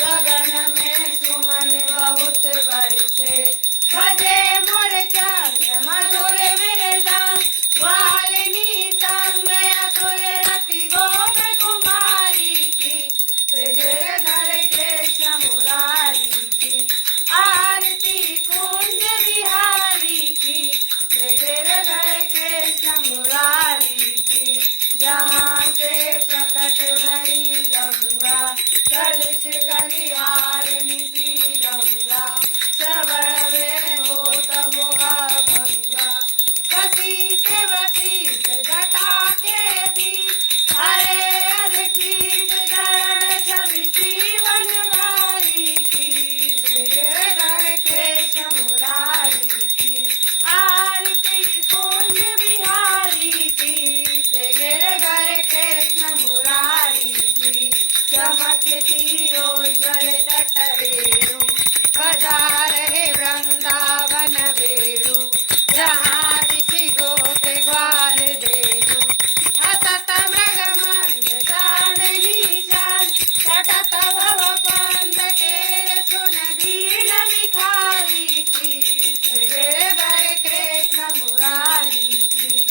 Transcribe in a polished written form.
गगन में सुमन बहुत बरसे, बजे मोर चंद्र मधुर मृदंग, वालिनी संग अतुल रति गोप कुमारी की, गिरधर कृष्ण मुरारी की, आरती कुंज बिहारी की, गिरधर कृष्ण मुरारी की। जहाँ से प्रकट भई गंगा, कलश कलिहारिणी की गंगा, श्रवण में होत मोहा भंगा, कसी से वसीत जटा के बीच, हरे अधकीत चरण छवि जीवन भारी की, गिरधर कृष्ण मुरारी की, आरती कुंज बिहारी की, गिरधर कृष्ण मुरारी की। चमकती उज्ज्वल तटरेणु, बजा रहे वृंदावन वेणु, जहाँ ऋषि गोप ग्वाल धेनु, हसत मृग मंद चांदनी चांद, सटत भव पंत के सुन दीन भिखारी की, गिरधर कृष्ण मुरारी की।